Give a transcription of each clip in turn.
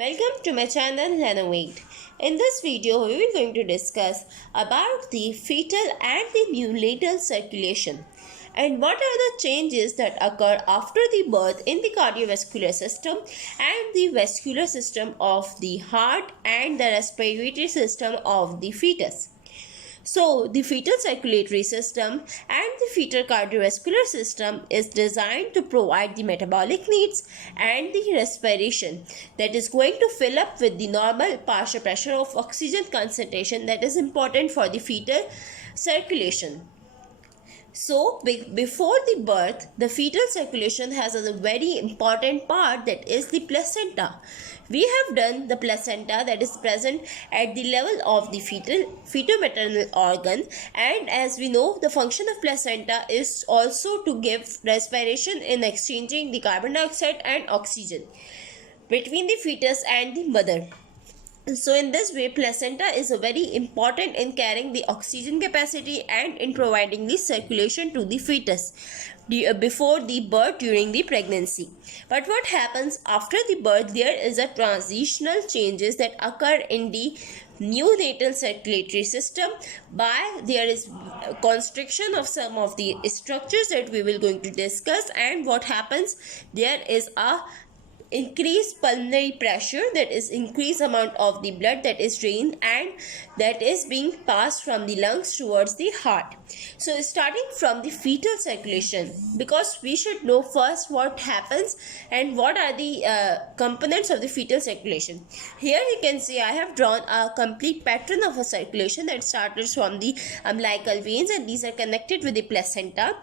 Welcome to my channel Renovate. In this video, we are going to discuss about the fetal and the neonatal circulation and what are the changes that occur after the birth in the cardiovascular system and the vascular system of the heart and the respiratory system of the fetus. So, the fetal circulatory system and the fetal cardiovascular system is designed to provide the metabolic needs and the respiration that is going to fill up with the normal partial pressure of oxygen concentration that is important for the fetal circulation. So, before the birth, the fetal circulation has a very important part, that is the placenta. We have done the placenta that is present at the level of the fetal-maternal organ, and as we know, the function of placenta is also to give respiration in exchanging the carbon dioxide and oxygen between the fetus and the mother. So in this way, placenta is very important in carrying the oxygen capacity and in providing the circulation to the fetus before the birth, during the pregnancy. But what happens after the birth? There is a transitional changes that occur in the neonatal circulatory system. There is constriction of some of the structures that we will going to discuss, and what happens, there is a increased pulmonary pressure, that is increased amount of the blood that is drained and that is being passed from the lungs towards the heart. So starting from the fetal circulation, because we should know first what happens and what are the components of the fetal circulation. Here you can see I have drawn a complete pattern of a circulation that starts from the umbilical veins, and these are connected with the placenta.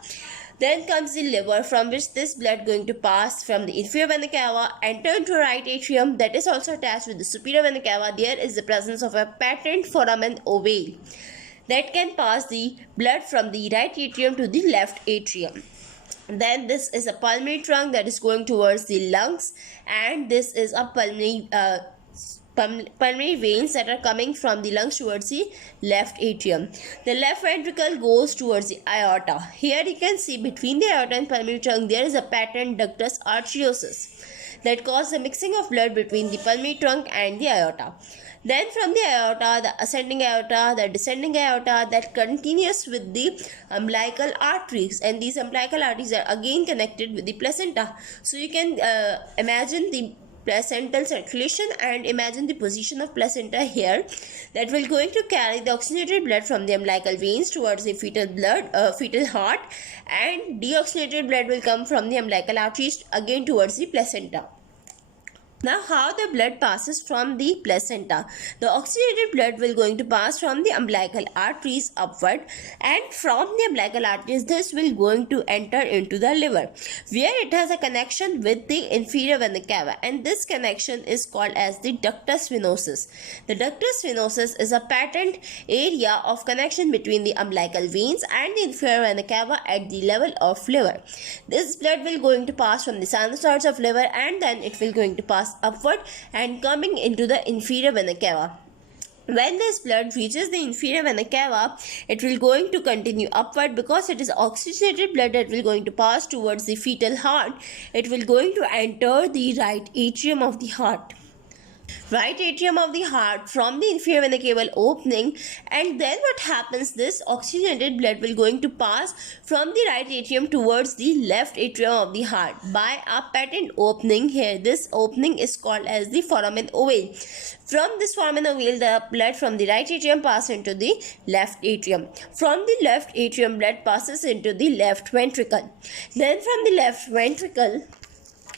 Then comes the liver, from which this blood going to pass from the inferior vena cava, enter into right atrium, that is also attached with the superior vena cava. There is the presence of a patent foramen ovale that can pass the blood from the right atrium to the left atrium. Then this is a pulmonary trunk that is going towards the lungs, and this is a pulmonary veins that are coming from the lungs towards the left atrium. The left ventricle goes towards the aorta. Here you can see between the aorta and pulmonary trunk there is a patent ductus arteriosus that causes the mixing of blood between the pulmonary trunk and the aorta. Then from the aorta, the ascending aorta, the descending aorta, that continues with the umbilical arteries, and these umbilical arteries are again connected with the placenta. So you can imagine the placental circulation and imagine the position of placenta here, that will going to carry the oxygenated blood from the umbilical veins towards the fetal heart, and deoxygenated blood will come from the umbilical arteries again towards the placenta. Now, how the blood passes from the placenta? The oxygenated blood will going to pass from the umbilical arteries upward, and from the umbilical arteries this will going to enter into the liver, where it has a connection with the inferior vena cava, and this connection is called as the ductus venosus. The ductus venosus is a patent area of connection between the umbilical veins and the inferior vena cava at the level of liver. This blood will going to pass from the sinusoids of liver, and then it will going to pass upward and coming into the inferior vena cava. When this blood reaches the inferior vena cava, it will going to continue upward, because it is oxygenated blood that will going to pass towards the fetal heart. It will going to enter the right atrium of the heart. Right atrium of the heart from the inferior vena cava opening, and then what happens, this oxygenated blood will going to pass from the right atrium towards the left atrium of the heart by a patent opening here. This opening is called as the foramen ovale. From this foramen ovale, the blood from the right atrium passes into the left atrium. From the left atrium, blood passes into the left ventricle. Then from the left ventricle,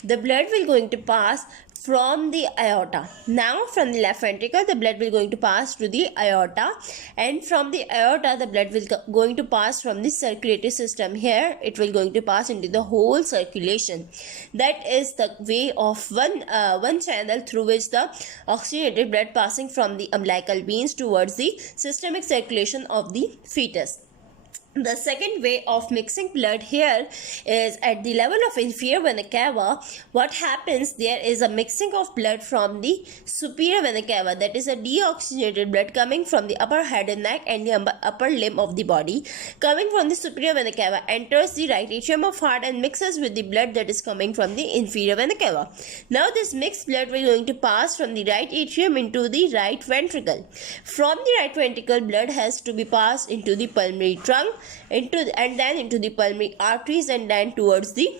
the blood will going to pass from the aorta. Now from the left ventricle, the blood will going to pass to the aorta, and from the aorta the blood will going to pass from the circulatory system. Here it will going to pass into the whole circulation. That is the way of one channel through which the oxygenated blood passing from the umbilical veins towards the systemic circulation of the fetus. The second way of mixing blood here is at the level of inferior vena cava. What happens, there is a mixing of blood from the superior vena cava, that is a deoxygenated blood coming from the upper head and neck and the upper limb of the body, coming from the superior vena cava, enters the right atrium of heart and mixes with the blood that is coming from the inferior vena cava. Now this mixed blood will going to pass from the right atrium into the right ventricle. From the right ventricle, blood has to be passed into the pulmonary trunk, and then into the pulmonary arteries, and then towards the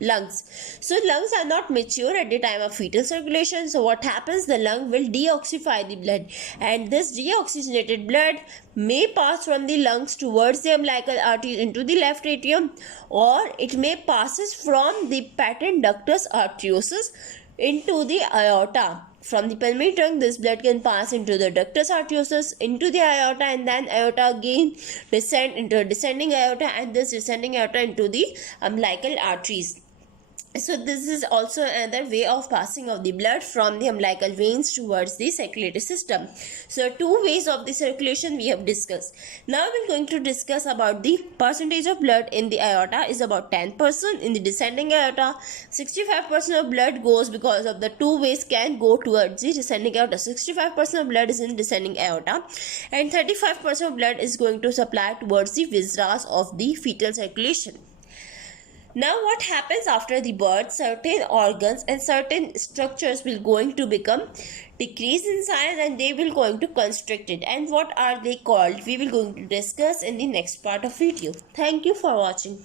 lungs. So lungs are not mature at the time of fetal circulation. So what happens, the lung will deoxify the blood, and this deoxygenated blood may pass from the lungs towards the umbilical arteries into the left atrium, or it may passes from the patent ductus arteriosus into the aorta. From the pulmonary trunk, this blood can pass into the ductus arteriosus, into the aorta, and then aorta again descend into a descending aorta, and this descending aorta into the umbilical arteries. So this is also another way of passing of the blood from the umbilical veins towards the circulatory system. So two ways of the circulation we have discussed. Now we're going to discuss about the percentage of blood in the aorta is about 10%. In the descending aorta, 65% of blood goes, because of the two ways can go towards the descending aorta. 65% of blood is in descending aorta, and 35% of blood is going to supply towards the viscera of the fetal circulation. Now what happens after the birth, certain organs and certain structures will going to become decrease in size, and they will going to constrict it. And what are they called? We will going to discuss in the next part of video. Thank you for watching.